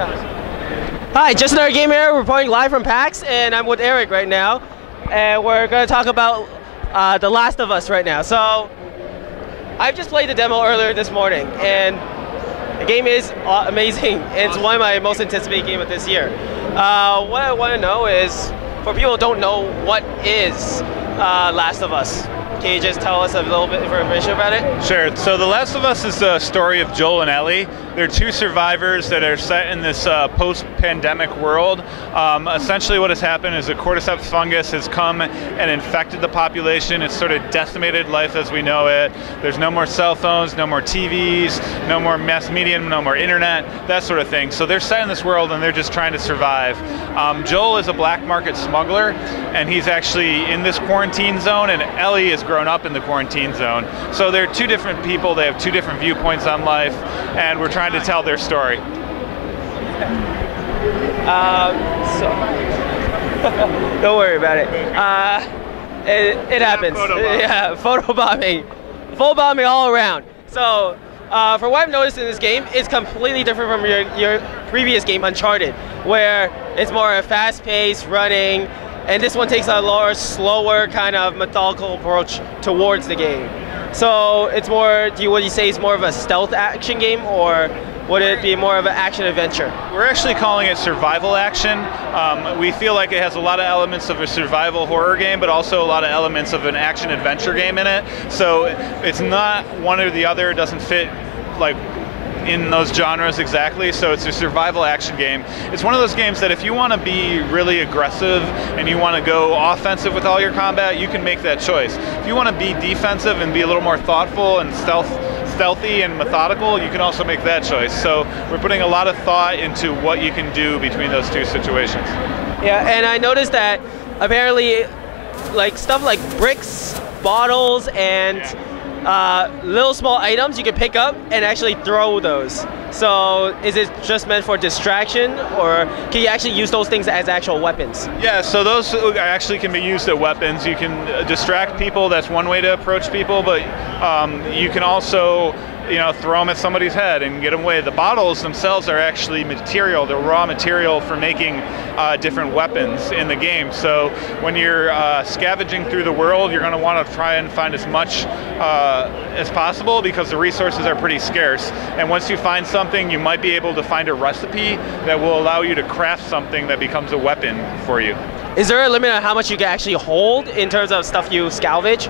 Hi, just another game here, reporting live from PAX, and I'm with Eric right now, and we're going to talk about The Last of Us right now. So, I've just played the demo earlier this morning, and the game is amazing. It's one of my most anticipated games of this year. What I want to know is, for people who don't know, what is Last of Us? Can you just tell us a little bit of information about it? Sure. So The Last of Us is the story of Joel and Ellie. They're two survivors that are set in this post-pandemic world. Essentially what has happened is a cordyceps fungus has come and infected the population. It's sort of decimated life as we know it. There's no more cell phones, no more TVs, no more mass media, no more internet, that sort of thing. So they're set in this world and they're just trying to survive. Joel is a black market smuggler, and he's actually in this quarantine zone, and Ellie is grown up in the quarantine zone. So they're two different people, they have two different viewpoints on life, and we're trying to tell their story. Don't worry about it. It happens. Yeah, photobombing. Full bombing all around. So, for what I've noticed in this game, it's completely different from your previous game, Uncharted, where it's more a fast-paced, running, and this one takes a more slower, kind of methodical approach towards the game. So it's more, would you say it's more of a stealth action game, or would it be more of an action adventure? We're actually calling it survival action. We feel like it has a lot of elements of a survival horror game, but also a lot of elements of an action adventure game in it. So it's not one or the other, it doesn't fit like in those genres exactly, so it's a survival action game. It's one of those games that if you want to be really aggressive and you want to go offensive with all your combat, you can make that choice. If you want to be defensive and be a little more thoughtful and stealthy and methodical, you can also make that choice. So we're putting a lot of thought into what you can do between those two situations. Yeah, and I noticed that apparently like stuff like bricks, bottles, and little small items you can pick up and actually throw those. So is it just meant for distraction, or can you actually use those things as actual weapons? Yeah, so those actually can be used as weapons. You can distract people, that's one way to approach people, but you can also throw them at somebody's head and get them away. The bottles themselves are actually material, they're raw material for making different weapons in the game. So when you're scavenging through the world, you're going to want to try and find as much as possible, because the resources are pretty scarce. And once you find something, you might be able to find a recipe that will allow you to craft something that becomes a weapon for you. Is there a limit on how much you can actually hold in terms of stuff you salvage?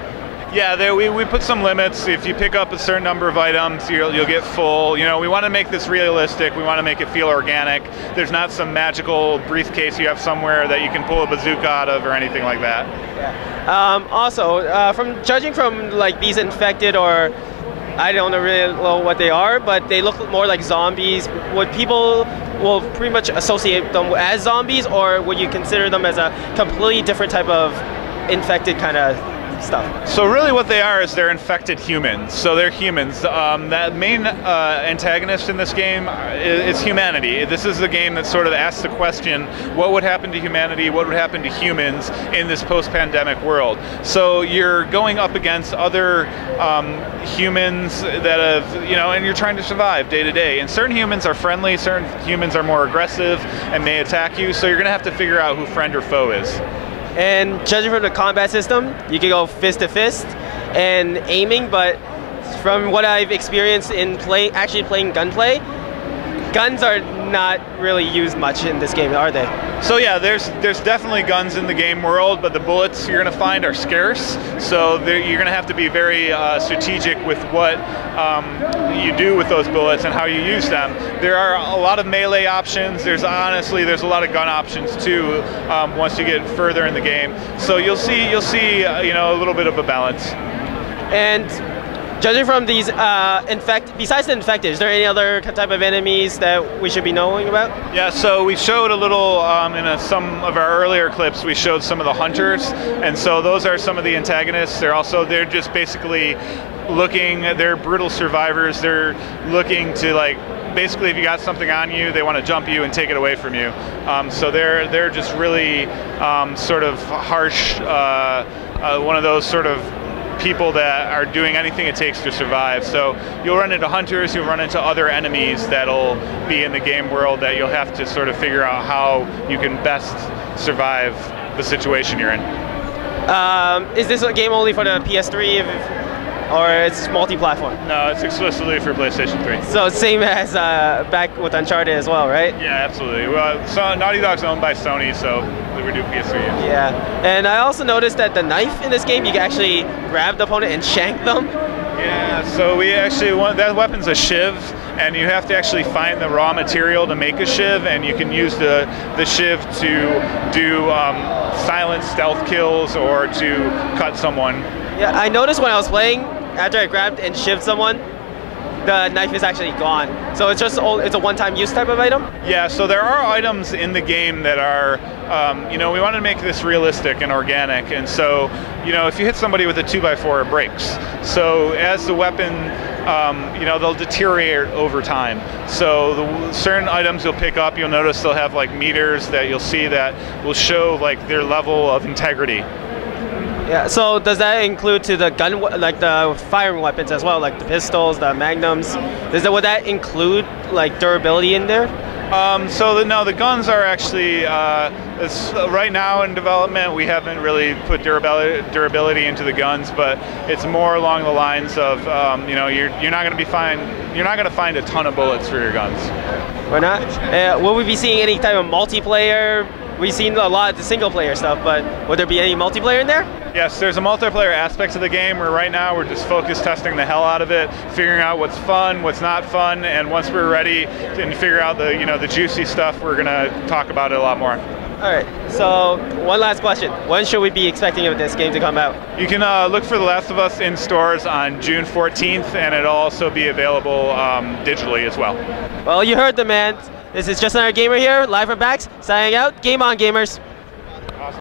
Yeah, we put some limits. If you pick up a certain number of items, you'll get full. We want to make this realistic. We want to make it feel organic. There's not some magical briefcase you have somewhere that you can pull a bazooka out of or anything like that. Yeah. Also, from judging from like these infected, or I don't really know what they are, but they look more like zombies. Would people pretty much associate them as zombies, or would you consider them as a completely different type of infected kind of stuff? So really what they are is they're infected humans. So they're humans. That main antagonist in this game is humanity. This is a game that sort of asks the question, what would happen to humanity, what would happen to humans in this post-pandemic world? So you're going up against other humans that have, and you're trying to survive day to day. And certain humans are friendly, certain humans are more aggressive and may attack you, so you're gonna have to figure out who friend or foe is. And judging from the combat system, you can go fist to fist and aiming, but from what I've experienced in actually playing gunplay, guns are not really used much in this game, are they? So yeah, there's definitely guns in the game world, but the bullets you're going to find are scarce. So you're going to have to be very strategic with what you do with those bullets and how you use them. There are a lot of melee options. There's a lot of gun options too once you get further in the game. So you'll see a little bit of a balance. And judging from these besides the infected, is there any other type of enemies that we should be knowing about? Yeah, so we showed a little in some of our earlier clips. We showed some of the hunters, and so those are some of the antagonists. They're just basically looking. They're brutal survivors. They're looking to basically if you got something on you, they want to jump you and take it away from you. So they're just really sort of harsh. One of those sort of people that are doing anything it takes to survive. So you'll run into hunters, you'll run into other enemies that'll be in the game world that you'll have to sort of figure out how you can best survive the situation you're in. Is this a game only for the PS3, or it's multi-platform? No, it's exclusively for PlayStation 3. So same as back with Uncharted as well, right? Yeah, absolutely. Well, so Naughty Dog's owned by Sony, so we do PS3. Yeah, and I also noticed that the knife in this game, you can actually grab the opponent and shank them. Yeah, so we actually that weapon's a shiv, and you have to actually find the raw material to make a shiv, and you can use the shiv to do silent stealth kills or to cut someone. Yeah, I noticed when I was playing, after I grabbed and shivved someone, the knife is actually gone. So it's a one-time use type of item? Yeah, so there are items in the game that are, we wanted to make this realistic and organic, and so, if you hit somebody with a 2x4, it breaks. So as the weapon, they'll deteriorate over time. So the certain items you'll pick up, you'll notice they'll have like meters that you'll see that will show like their level of integrity. Yeah, so does that include to the gun, like the firing weapons as well, like the pistols, the magnums? Would that include like durability in there? No, the guns are actually, right now in development, we haven't really put durability into the guns, but it's more along the lines of, you're not going to find a ton of bullets for your guns. Why not? Will we be seeing any type of multiplayer? We've seen a lot of the single player stuff, but would there be any multiplayer in there? Yes, there's a multiplayer aspect to the game where right now we're just focused testing the hell out of it, figuring out what's fun, what's not fun, and once we're ready and figure out the juicy stuff, we're gonna talk about it a lot more. All right, so one last question. When should we be expecting this game to come out? You can look for The Last of Us in stores on June 14th, and it'll also be available digitally as well. Well, you heard the man. This is Just Another Gamer here, live from PAX, signing out. Game on, gamers.